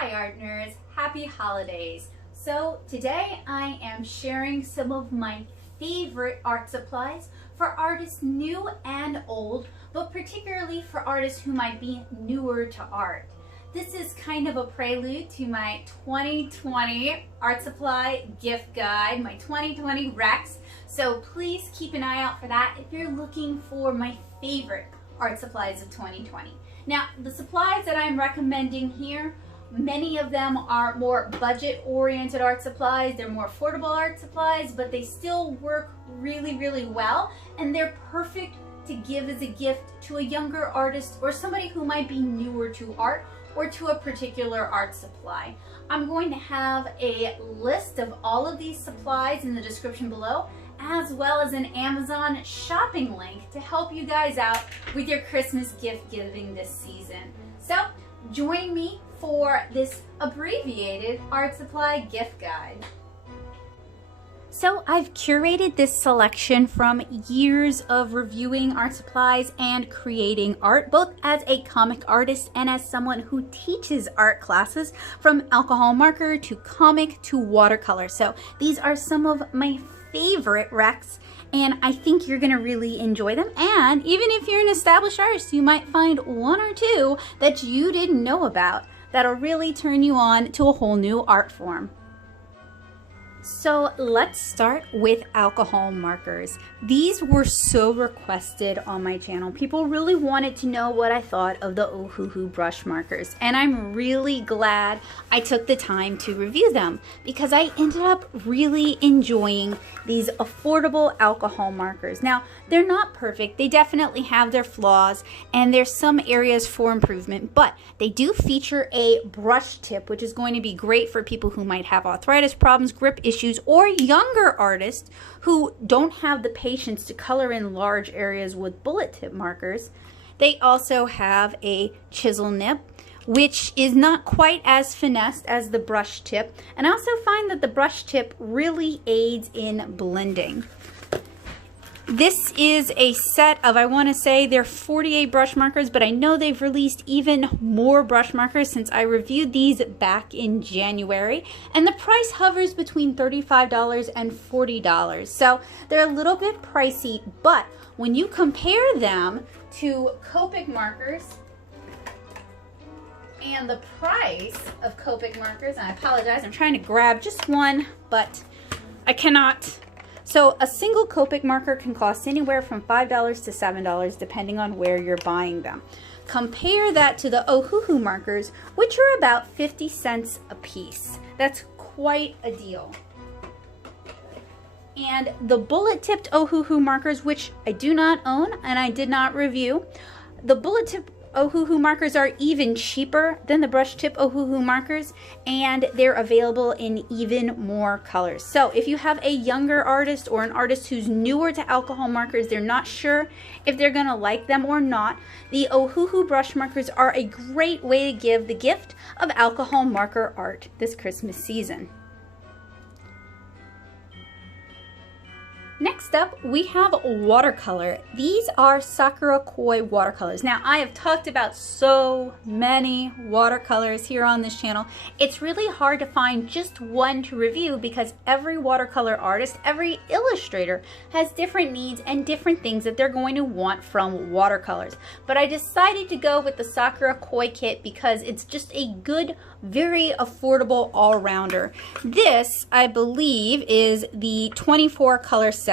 Hi art nerds, happy holidays. So today I am sharing some of my favorite art supplies for artists new and old, but particularly for artists who might be newer to art. This is kind of a prelude to my 2020 art supply gift guide, my 2020 Rex. So please keep an eye out for that if you're looking for my favorite art supplies of 2020. Now, the supplies that I'm recommending here, many of them are more budget-oriented art supplies. They're more affordable art supplies, but they still work really, really well, and they're perfect to give as a gift to a younger artist or somebody who might be newer to art or to a particular art supply. I'm going to have a list of all of these supplies in the description below, as well as an Amazon shopping link to help you guys out with your Christmas gift giving this season. So join me for this abbreviated art supply gift guide. So I've curated this selection from years of reviewing art supplies and creating art, both as a comic artist and as someone who teaches art classes, from alcohol marker to comic to watercolor. So these are some of my favorite Recs, and I think you're gonna really enjoy them. And even if you're an established artist, you might find one or two that you didn't know about that'll really turn you on to a whole new art form. So let's start with alcohol markers. These were so requested on my channel. People really wanted to know what I thought of the Ohuhu brush markers, and I'm really glad I took the time to review them because I ended up really enjoying these affordable alcohol markers. Now, they're not perfect. They definitely have their flaws, and there's some areas for improvement, but they do feature a brush tip, which is going to be great for people who might have arthritis problems, grip issues, or younger artists who don't have the patience to color in large areas with bullet tip markers. They also have a chisel nib, which is not quite as finessed as the brush tip. And I also find that the brush tip really aids in blending. This is a set of, I want to say they're 48 brush markers, but I know they've released even more brush markers since I reviewed these back in January. And the price hovers between $35 and $40. So they're a little bit pricey, but when you compare them to Copic markers and the price of Copic markers, and I apologize, I'm trying to grab just one, but I cannot. So a single Copic marker can cost anywhere from $5 to $7 depending on where you're buying them. Compare that to the Ohuhu markers, which are about 50 cents a piece. That's quite a deal. And the bullet tipped Ohuhu markers, which I do not own and I did not review, the bullet tip Ohuhu markers are even cheaper than the brush tip Ohuhu markers, and they're available in even more colors. So if you have a younger artist or an artist who's newer to alcohol markers, they're not sure if they're gonna like them or not, the Ohuhu brush markers are a great way to give the gift of alcohol marker art this Christmas season. Next up, we have watercolor. These are Sakura Koi watercolors. Now, I have talked about so many watercolors here on this channel. It's really hard to find just one to review because every watercolor artist, every illustrator has different needs and different things that they're going to want from watercolors. But I decided to go with the Sakura Koi kit because it's just a good, very affordable all-rounder. This, I believe, is the 24 color set.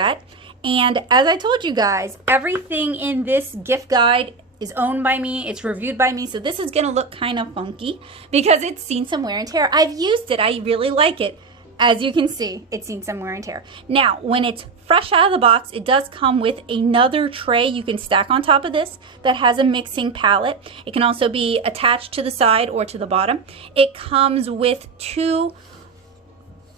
And as I told you guys, everything in this gift guide is owned by me, it's reviewed by me, so this is gonna look kind of funky because it's seen some wear and tear. I've used it, I really like it. As you can see, it's seen some wear and tear. Now, when it's fresh out of the box, it does come with another tray you can stack on top of this that has a mixing palette. It can also be attached to the side or to the bottom. It comes with two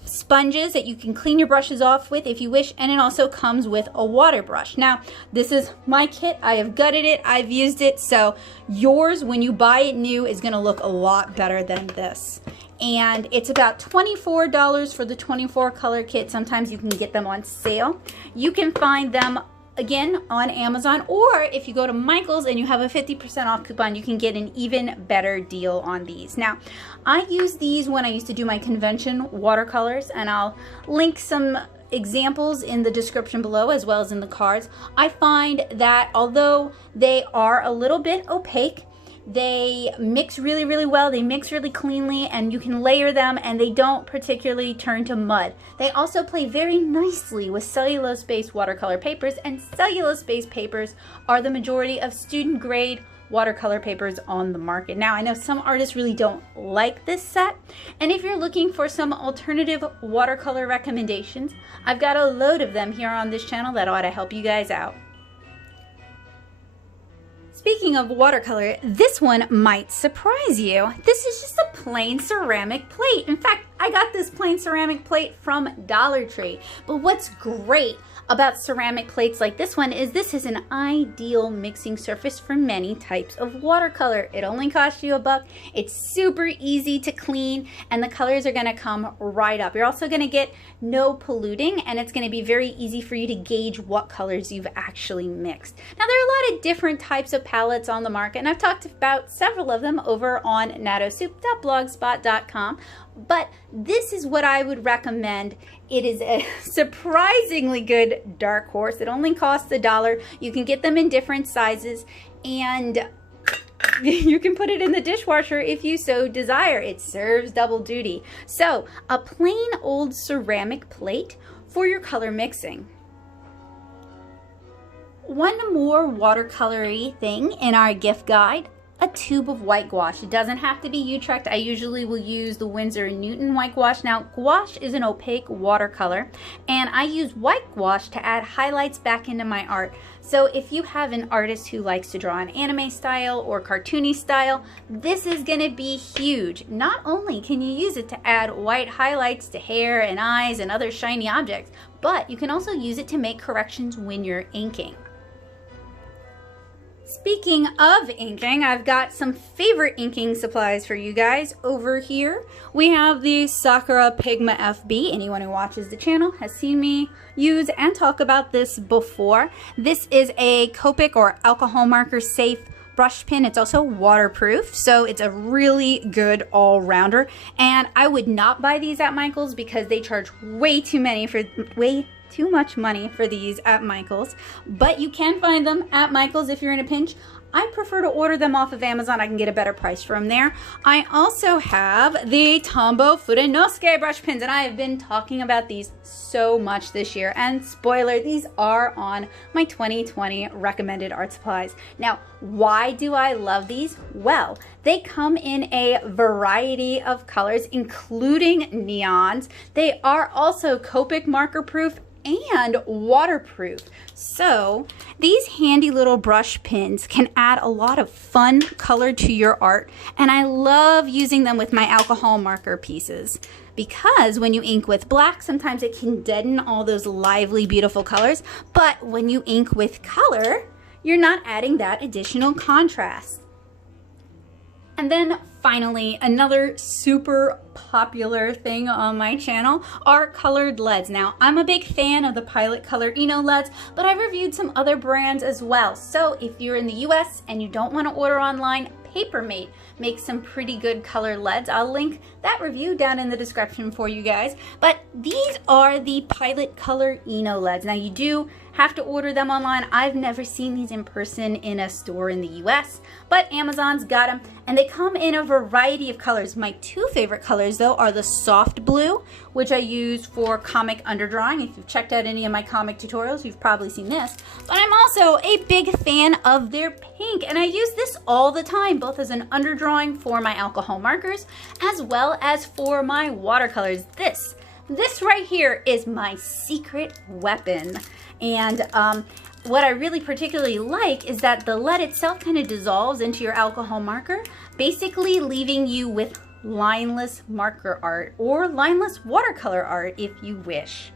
sponges that you can clean your brushes off with if you wish, and it also comes with a water brush. Now, this is my kit. I have gutted it, I've used it, so yours, when you buy it new, is gonna look a lot better than this. And it's about $24 for the 24 color kit. Sometimes you can get them on sale. You can find them again on Amazon, or if you go to Michael's and you have a 50% off coupon, you can get an even better deal on these. Now, I use these when I used to do my convention watercolors, and I'll link some examples in the description below as well as in the cards. I find that although they are a little bit opaque, they mix really, really well. They mix really cleanly, and you can layer them, and they don't particularly turn to mud. They also play very nicely with cellulose-based watercolor papers, and cellulose-based papers are the majority of student-grade watercolor papers on the market. Now, I know some artists really don't like this set, and if you're looking for some alternative watercolor recommendations, I've got a load of them here on this channel that ought to help you guys out. Speaking of watercolor, this one might surprise you. This is just a plain ceramic plate. In fact, I got this plain ceramic plate from Dollar Tree. But what's great about ceramic plates like this one is this is an ideal mixing surface for many types of watercolor. It only costs you $1. It's super easy to clean, and the colors are gonna come right up. You're also gonna get no polluting, and it's gonna be very easy for you to gauge what colors you've actually mixed. Now, there are a lot of different types of palettes on the market, and I've talked about several of them over on nattosoup.blogspot.com. But this is what I would recommend. It is a surprisingly good dark horse. It only costs $1. You can get them in different sizes, and you can put it in the dishwasher if you so desire. It serves double duty. So, a plain old ceramic plate for your color mixing. One more watercolory thing in our gift guide: a tube of white gouache. It doesn't have to be Utrecht. I usually will use the Winsor & Newton white gouache. Now, gouache is an opaque watercolor, and I use white gouache to add highlights back into my art. So if you have an artist who likes to draw an anime style or cartoony style, this is gonna be huge. Not only can you use it to add white highlights to hair and eyes and other shiny objects, but you can also use it to make corrections when you're inking. Speaking of inking, I've got some favorite inking supplies for you guys over here. We have the Sakura Pigma FB. Anyone who watches the channel has seen me use and talk about this before. This is a Copic or alcohol marker safe brush pen. It's also waterproof, so it's a really good all-rounder. And I would not buy these at Michael's because they charge way too much money for these at Michael's, but you can find them at Michael's if you're in a pinch. I prefer to order them off of Amazon. I can get a better price from there. I also have the Tombow Furenosuke brush pens, and I have been talking about these so much this year. And spoiler, these are on my 2020 recommended art supplies. Now, why do I love these? Well, they come in a variety of colors, including neons. They are also Copic marker proof and waterproof. So these handy little brush pens can add a lot of fun color to your art, and I love using them with my alcohol marker pieces because when you ink with black, sometimes it can deaden all those lively, beautiful colors, but when you ink with color, you're not adding that additional contrast. And then finally, another super popular thing on my channel are colored leads. Now, I'm a big fan of the Pilot Color Eno leads, but I've reviewed some other brands as well. So if you're in the US and you don't want to order online, Papermate makes some pretty good color leads. I'll link that review down in the description for you guys. But these are the Pilot Color Eno leads. Now, you do have to order them online. I've never seen these in person in a store in the US, but Amazon's got them, and they come in a variety of colors. My two favorite colors, though, are the soft blue, which I use for comic underdrawing. If you've checked out any of my comic tutorials, you've probably seen this. But I'm also a big fan of their pink, and I use this all the time, both as an underdrawing for my alcohol markers, as well as for my watercolors. This right here is my secret weapon. And what I really particularly like is that the lead itself kind of dissolves into your alcohol marker, basically leaving you with lineless marker art or lineless watercolor art if you wish.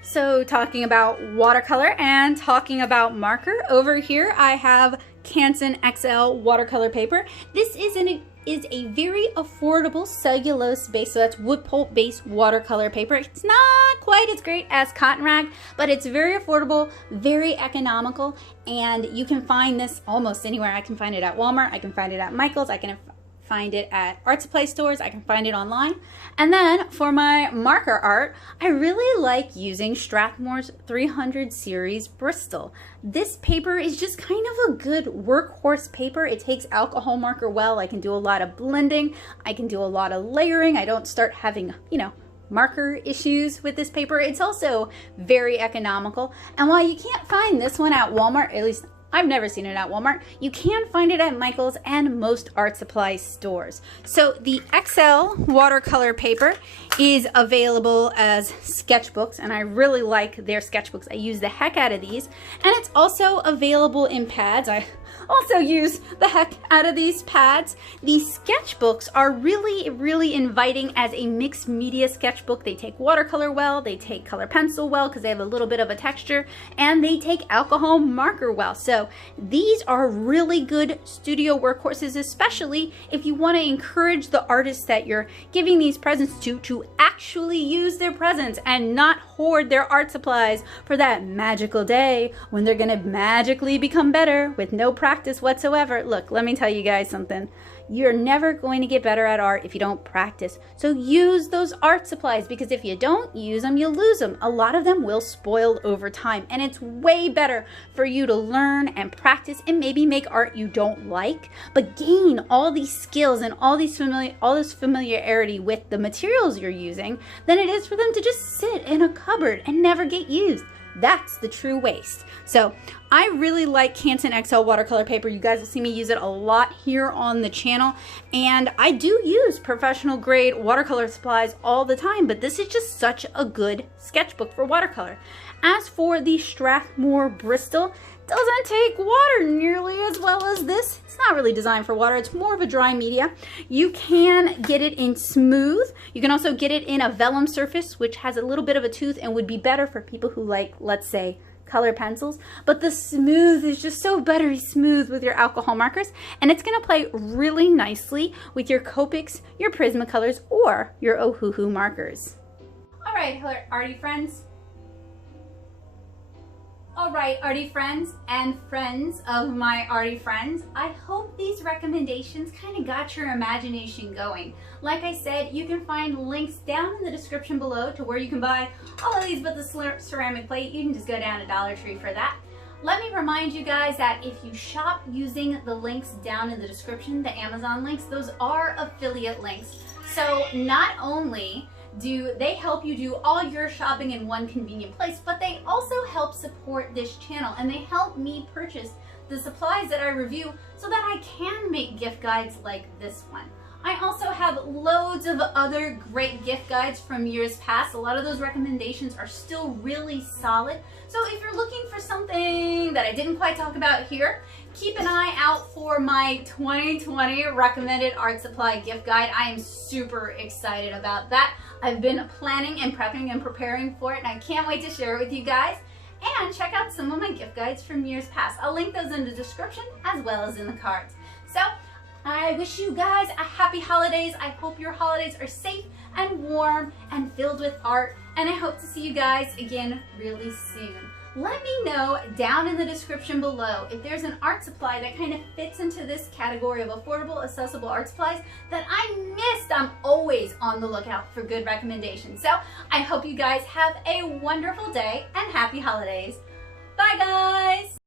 So talking about watercolor and talking about marker, over here I have Canson XL watercolor paper. This is an is a very affordable cellulose based, so that's wood pulp based watercolor paper. It's not quite as great as cotton rag, but it's very affordable, very economical, and you can find this almost anywhere. I can find it at Walmart, I can find it at Michael's, I can find it at art supply stores, I can find it online. And then for my marker art, I really like using Strathmore's 300 series Bristol. This paper is just kind of a good workhorse paper. It takes alcohol marker well. I can do a lot of blending, I can do a lot of layering. I don't start having, you know, marker issues with this paper. It's also very economical. And while you can't find this one at Walmart, at least I've never seen it at Walmart, you can find it at Michael's and most art supply stores. So the XL watercolor paper is available as sketchbooks, and I really like their sketchbooks. I use the heck out of these. And it's also available in pads. I also use the heck out of these pads. These sketchbooks are really inviting as a mixed media sketchbook. They take watercolor well, they take color pencil well because they have a little bit of a texture, and they take alcohol marker well. So these are really good studio workhorses, especially if you want to encourage the artists that you're giving these presents to actually use their presents and not hoard their art supplies for that magical day when they're gonna magically become better with no practice whatsoever. Look, let me tell you guys something. You're never going to get better at art if you don't practice. So use those art supplies, because if you don't use them, you'll lose them. A lot of them will spoil over time, and it's way better for you to learn and practice and maybe make art you don't like, but gain all these skills and all this familiarity with the materials you're using than it is for them to just sit in a cupboard and never get used. That's the true waste. So I really like Canson XL watercolor paper. You guys will see me use it a lot here on the channel. And I do use professional grade watercolor supplies all the time, but this is just such a good sketchbook for watercolor. As for the Strathmore Bristol, doesn't take water nearly as well as this. It's not really designed for water. It's more of a dry media. You can get it in smooth. You can also get it in a vellum surface, which has a little bit of a tooth and would be better for people who like, let's say, color pencils. But the smooth is just so buttery smooth with your alcohol markers, and it's gonna play really nicely with your Copics, your Prismacolors, or your Ohuhu markers. All right, arty friends. Alright, arty friends and friends of my arty friends, I hope these recommendations kind of got your imagination going. Like I said, you can find links down in the description below to where you can buy all of these but the ceramic plate. You can just go down to Dollar Tree for that. Let me remind you guys that if you shop using the links down in the description, the Amazon links, those are affiliate links. So not only do they help you do all your shopping in one convenient place, but they also help support this channel, and they help me purchase the supplies that I review so that I can make gift guides like this one. I also have loads of other great gift guides from years past. A lot of those recommendations are still really solid. So if you're looking for something that I didn't quite talk about here, keep an eye out for my 2020 recommended art supply gift guide. I am super excited about that. I've been planning and prepping and preparing for it, and I can't wait to share it with you guys. And check out some of my gift guides from years past. I'll link those in the description as well as in the cards. So I wish you guys a happy holidays. I hope your holidays are safe and warm and filled with art, and I hope to see you guys again really soon. Let me know down in the description below if there's an art supply that kind of fits into this category of affordable, accessible art supplies that I missed. I'm always on the lookout for good recommendations. So I hope you guys have a wonderful day and happy holidays. Bye guys!